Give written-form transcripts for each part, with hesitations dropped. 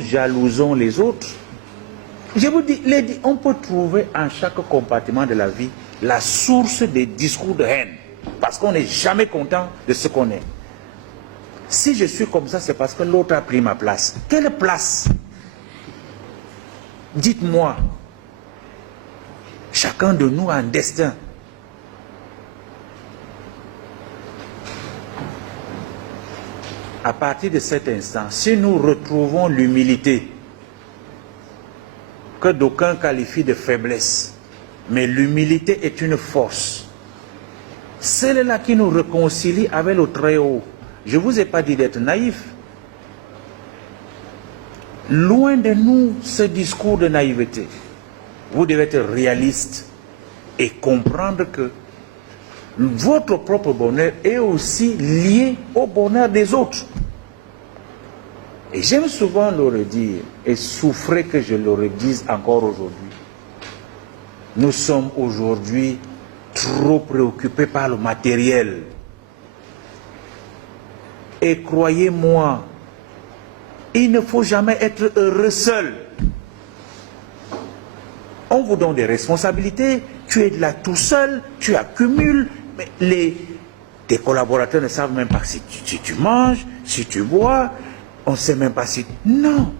jalousons les autres. Je vous dis, on peut trouver en chaque compartiment de la vie la source des discours de haine. Parce qu'on n'est jamais content de ce qu'on est. Si je suis comme ça, c'est parce que l'autre a pris ma place. Quelle place? Dites-moi. Chacun de nous a un destin. À partir de cet instant, si nous retrouvons l'humilité, que d'aucuns qualifient de faiblesse, mais l'humilité est une force, celle-là qui nous réconcilie avec le Très-Haut. Je ne vous ai pas dit d'être naïf. Loin de nous ce discours de naïveté. Vous devez être réaliste et comprendre que votre propre bonheur est aussi lié au bonheur des autres. Et j'aime souvent le redire et souffrir que je le redise encore aujourd'hui. Nous sommes aujourd'hui trop préoccupés par le matériel. Et croyez-moi, il ne faut jamais être heureux seul. On vous donne des responsabilités, tu es là tout seul, tu accumules, mais tes collaborateurs ne savent même pas si tu manges, si tu bois, on ne sait même pas si... Non,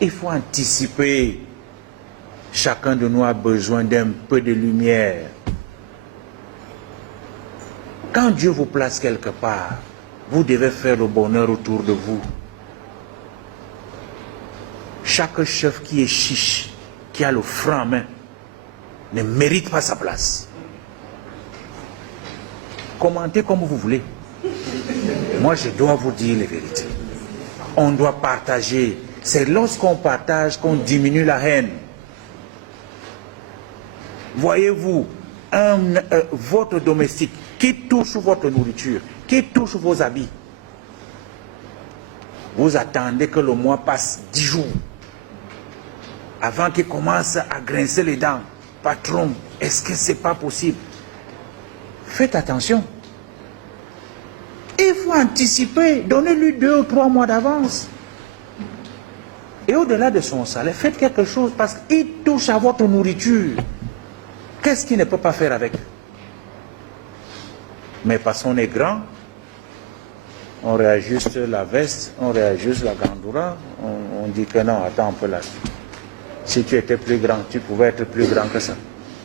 il faut anticiper. Chacun de nous a besoin d'un peu de lumière. Quand Dieu vous place quelque part, vous devez faire le bonheur autour de vous. Chaque chef qui est chiche, qui a le franc en main, ne mérite pas sa place. Commentez comme vous voulez. Moi, je dois vous dire les vérités. On doit partager. C'est lorsqu'on partage qu'on diminue la haine. Voyez-vous, votre domestique qui touche votre nourriture, qui touche vos habits, vous attendez que le mois passe 10 jours avant qu'il commence à grincer les dents. Patron, est-ce que c'est pas possible? Faites attention. Il faut anticiper, donnez-lui 2 ou 3 mois d'avance. Et au-delà de son salaire, faites quelque chose parce qu'il touche à votre nourriture. Qu'est-ce qu'il ne peut pas faire avec? Mais parce qu'on est grand, on réajuste la veste, on réajuste la gandoura, on dit que non, attends un peu là. Si tu étais plus grand, tu pouvais être plus grand que ça.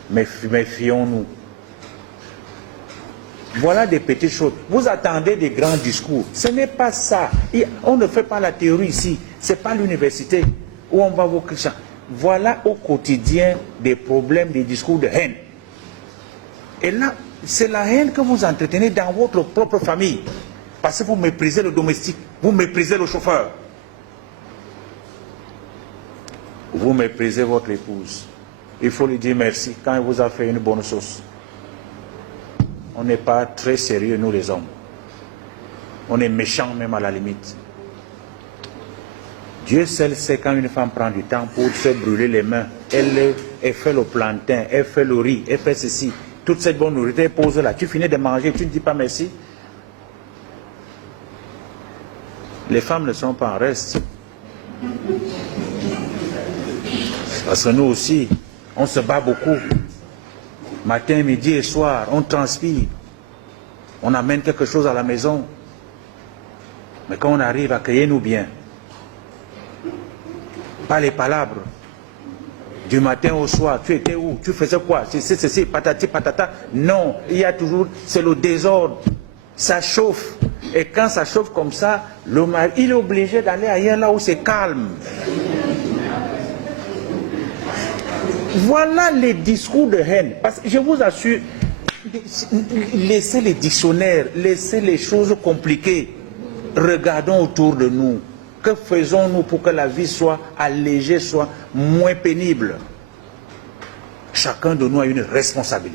Mais méfions-nous. Voilà des petites choses. Vous attendez des grands discours. Ce n'est pas ça. On ne fait pas la théorie ici. Ce n'est pas l'université où on va vous crier. Voilà au quotidien des problèmes, des discours de haine. Et là, c'est la haine que vous entretenez dans votre propre famille. Parce que vous méprisez le domestique, vous méprisez le chauffeur. Vous méprisez votre épouse. Il faut lui dire merci quand il vous a fait une bonne sauce. On n'est pas très sérieux, nous les hommes. On est méchants même à la limite. Dieu seul sait quand une femme prend du temps pour se brûler les mains. Elle fait le plantain, elle fait le riz, elle fait ceci. Toute cette bonne nourriture, elle pose là. Tu finis de manger, tu ne dis pas merci. Les femmes ne sont pas en reste. Parce que nous aussi, on se bat beaucoup. Matin, midi et soir, on transpire. On amène quelque chose à la maison. Mais quand on arrive à créer nous bien, pas les palabres. Du matin au soir, tu étais où? Tu faisais quoi? C'est patati patata. Non, il y a toujours, c'est le désordre. Ça chauffe. Et quand ça chauffe comme ça, le mari, il est obligé d'aller ailleurs là où c'est calme. Voilà les discours de haine. Parce que je vous assure, laissez les dictionnaires, laissez les choses compliquées. Regardons autour de nous. Que faisons-nous pour que la vie soit allégée, soit moins pénible? Chacun de nous a une responsabilité.